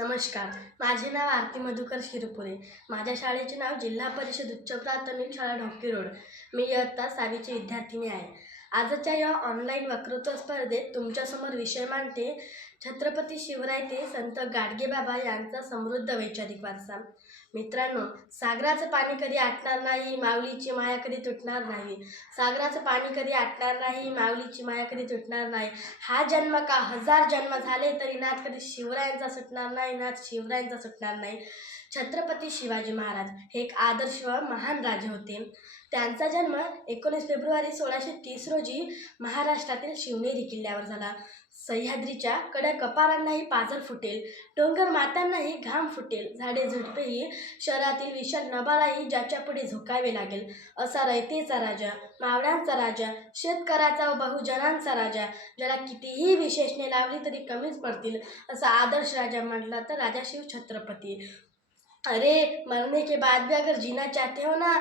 नमस्कार, माझे नाव आरती मधुकर शिरपुरे। माझ्या शाळेचे नाव जिल्हा परिषद उच्च प्राथमिक शाळा ढोकी रोड। मी इयत्ता 6वीची विद्यार्थिनी आहे। आजच्या या ऑनलाईन वक्तृत्व स्पर्धेत तुमच्यासमोर विषय मांडते छत्रपती शिवराय ते संत गाडगेबाबा यांचा समृद्ध वैचारिक वारसा। मित्रांनो, सागराचं पाणी कधी आटणार नाही, माऊलीची माया कधी तुटणार नाही। सागराचं पाणी कधी आटणार नाही, माऊलीची माया कधी तुटणार नाही। हा जन्म का हजार जन्म झाले तरी नाथ कधी शिवरायांचा सुटणार नाही, नाथ शिवरायांचा सुटणार नाही। छत्रपती शिवाजी महाराज हे एक आदर्श व महान राजे होते। त्यांचा जन्म 19 फेब्रुवारी 1630 रोजी महाराष्ट्रातील शिवनेरी किल्ल्यावर झाला। सह्याद्रीच्या कडक कपारांनाही पाझर फुटेल, डोंगर मातांनाही घाम फुटेल, झाडे झुडपेही शहरातील विशाल नभालाही ज्याच्या पुढे झुकावे लागेल, असा रयतेचा राजा, मावळ्यांचा राजा, शेतकऱ्याचा व बहुजनांचा राजा, ज्याला कितीही विशेषणे लावली तरी कमीच पडतील, असा आदर्श राजा म्हटला तर राजा शिव छत्रपती। अरे मरने के बाद भी अगर जीना चाहते हो ना,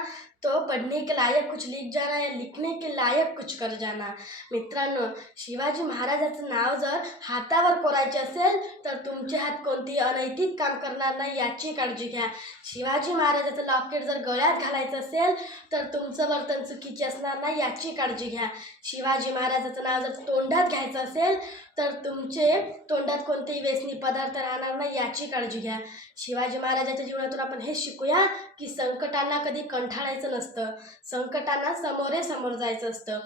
तो पढ़ने के लायक कुछ लिख जाना या लिखने के लायक कुछ कर जाना। मित्रांनो, शिवाजी महाराजाचं नाव जर हातावर कोरायचे असेल तर तुमचे हात कोणतेही अनैतिक काम करणार नाही याची काळजी घ्या। शिवाजी महाराजाचं लॉकेट जर गळ्यात घालायचं असेल तर तुमचं वर्तन चुकीचे असणार नाही याची काळजी घ्या। शिवाजी महाराजाचं नाव जर तोंडात घ्यायचं असेल तर तुमचे तोंडात कोणतेही व्यसनी पदार्थ राहणार नाही याची काळजी घ्या। शिवाजी महाराजाच्या जीवनातून आपण हे शिकूया की संकटांना कधी कंटाळायचं नसतं, संकटांना समोरे समोर जायचं असतं।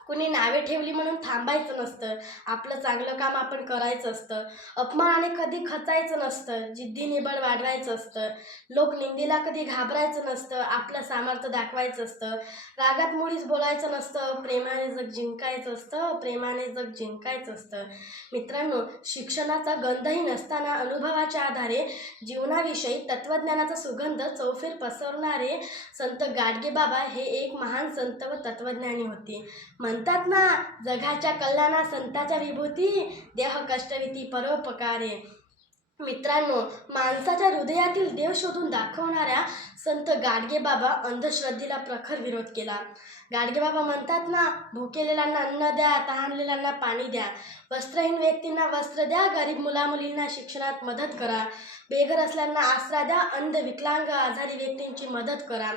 कुणी नावे ठेवली म्हणून थांबायचं नसतं, आपलं चांगलं काम आपण करायचं असतं। अपमानाने कधी खचायचं नसतं, जिद्दीने बळ वाढवायचं असतं। लोकनिंदेला कधी घाबरायचं नसतं, आपलं सामर्थ्य दाखवायचं असतं। रागात मुळीच बोलायचं नसतं, प्रेमाने जग जिंकायचं असतं, प्रेमाने जग जिंकायचं असतं। मित्रांनो, शिक्षणाचा गंधही नसताना अनुभवाच्या आधारे जीवनाविषयी तत्त्वज्ञानाचा सुगंध चौफेर पसरवणारे संत गाडगेबाबा हे एक महान संत व तत्त्वज्ञानी होते। म्हणतात ना, जगाच्या कल्याणा संताच्या विभूती, देह कष्टविती परोपकारे। मित्रांनो, माणसाच्या हृदयातील देव शोधून दाखवणाऱ्या संत गाडगेबाबा अंधश्रद्धेला प्रखर विरोध केला। गाडगेबाबा म्हणतात ना, भुकेलेल्यांना अन्न द्या, तहानलेल्यांना पाणी द्या, वस्त्रहीन व्यक्तींना वस्त्र द्या, गरीब मुलामुलींना शिक्षणात मदत करा, बेघर असल्यांना आसरा द्या, अंध विकलांग आजारी व्यक्तींची मदत करा,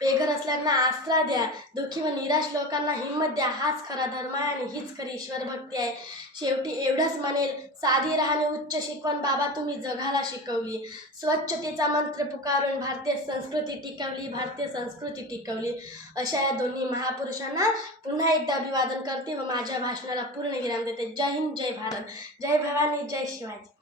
बेघर असल्यांना आसरा द्या, दुःखी व निराश लोकांना हिंमत द्या, हाच खरा धर्म आहे आणि हीच खरी ईश्वरभक्ती आहे। शेवटी एवढंच म्हणेल, साधी राहणे उच्च शिकवण बाबा तुम्ही जगाला शिकवली, स्वच्छतेचा मंत्र पुकारून भारतीय संस्कृती टिकवली, भारतीय संस्कृती टिकवली। अशा या दोन्ही महापुरुषांना पुन्हा एकदा अभिवादन करते व माझ्या भाषणाला पूर्ण विराम देते। जय हिंद, जय भारत, जय भवानी, जय शिवाजी।